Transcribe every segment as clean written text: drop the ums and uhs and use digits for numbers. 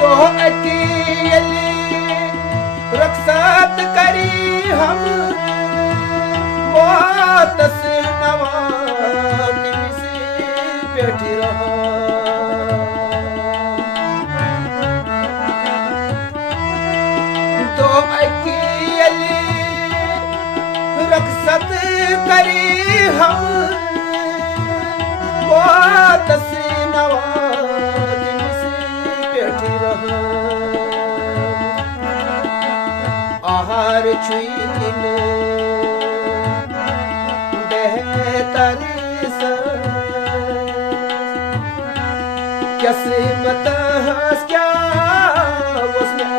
दो अकेली रक्षात करी हम बहुत से नवानी से बैठी रहा दो अकेली रक्षात करी हम बहुत से नवानी से बैठी रहा आहार छुईन बेहतरी किस्मत हंस क्या उसमें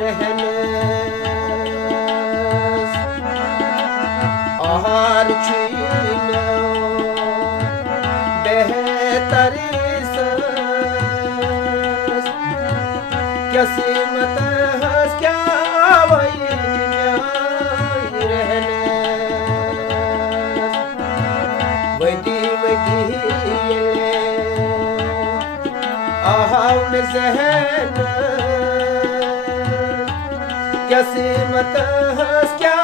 रहने आहार छुईन बेहतरी किस्मत हंस क्या वही रहने वही वही अहम जहन किस्मत हंस क्या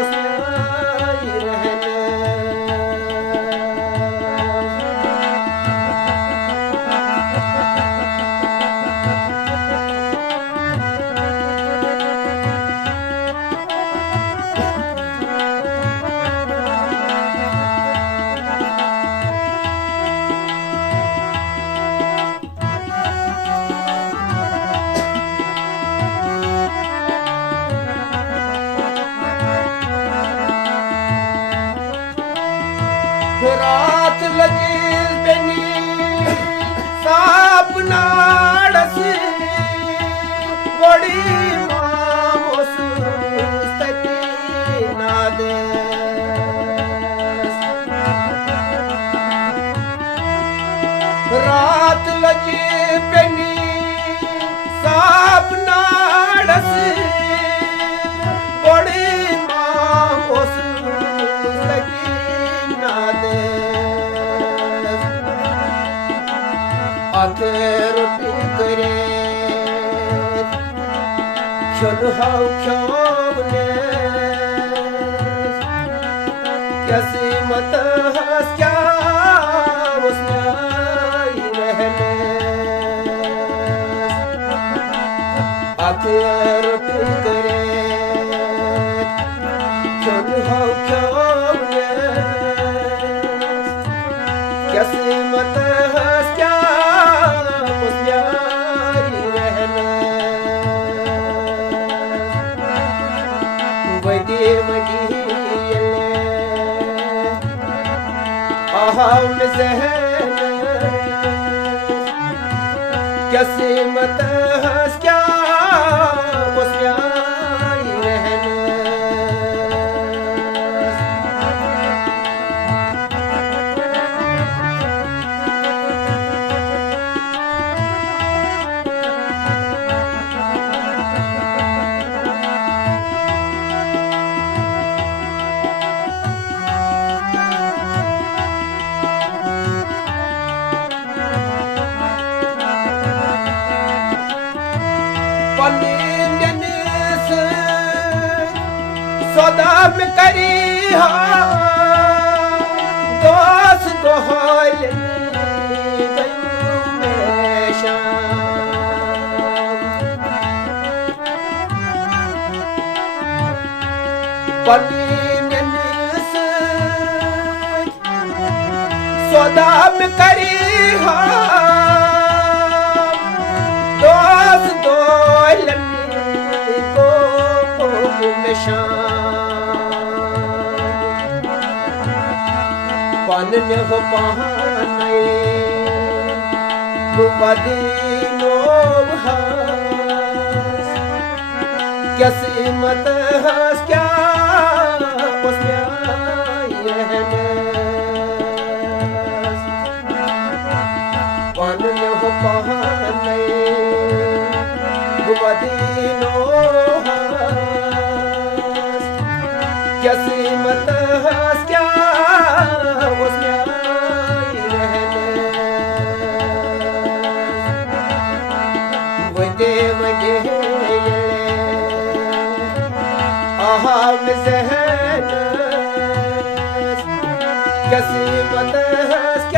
उसमें रहने रात लगी बनी साप नाड़स बड़ी मामोस स्थिति नादे रात लगी बनी साप नाड़स बड़ी मामोस स्थिति आते रोटी करे क्यों हाउ क्यों कैसे मत हंस क्या उसमें रहने आते रोटी करे क्यों हाउ क्यों कैसे मत हंस क्या मुस्यारी रहने वही वही अहम जहन कैसे मत हंस क्या मुस्यारी रहने में करी हो दोस्त दोहल में शाम सौदा में करी हो दोस्त दोहल में शाम पान हो पाने बदीनो क्या सीमत हस क्या पान हो पाने बदीनो क्या सीमत हस क्या कैसी मत क्या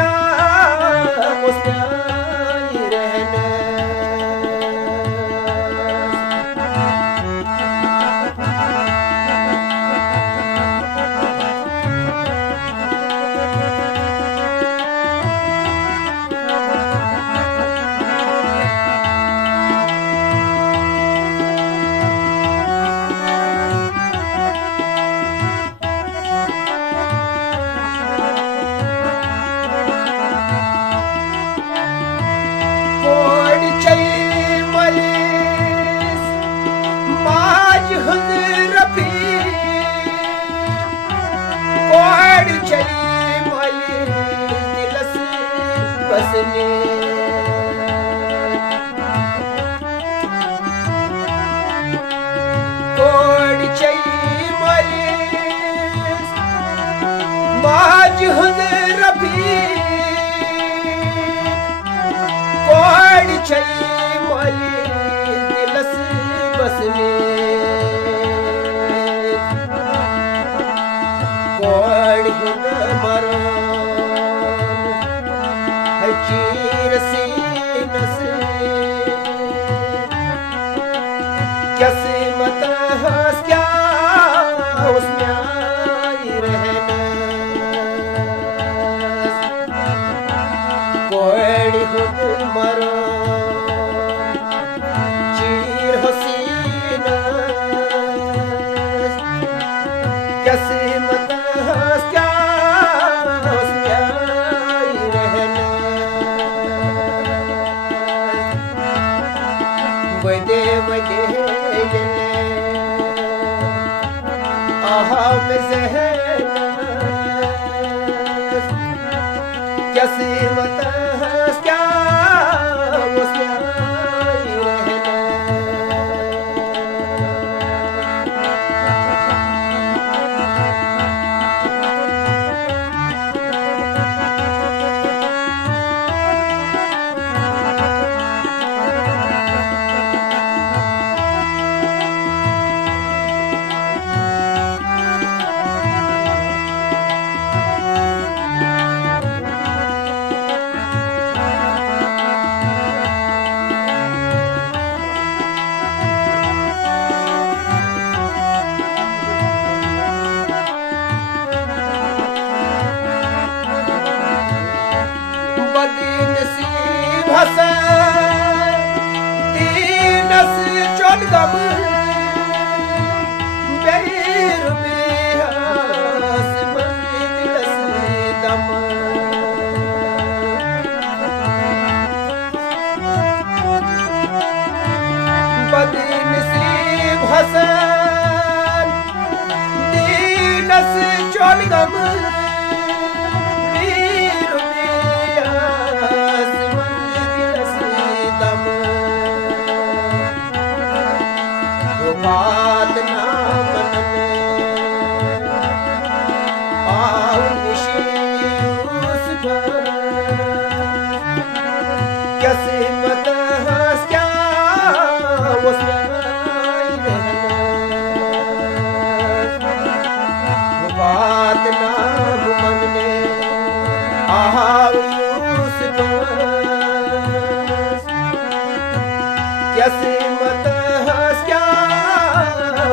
कैसी मत हंस क्या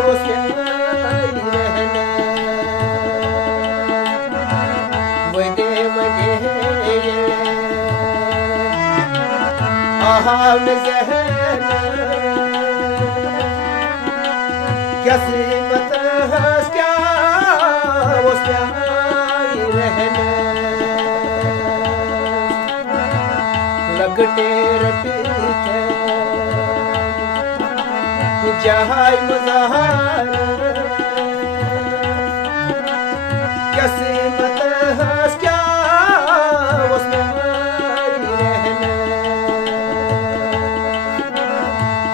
उसके रहने वगे आहा जहन कैसी मत हंस क्या उसके रहने लगटे रटी थे जहाई मज़ार कैसी मत हंस क्या उसमें रहने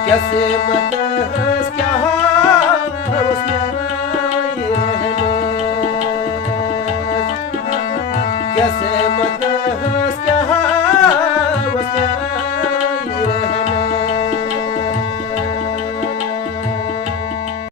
कैसे मत हंस क्या उसमें रहने कैसे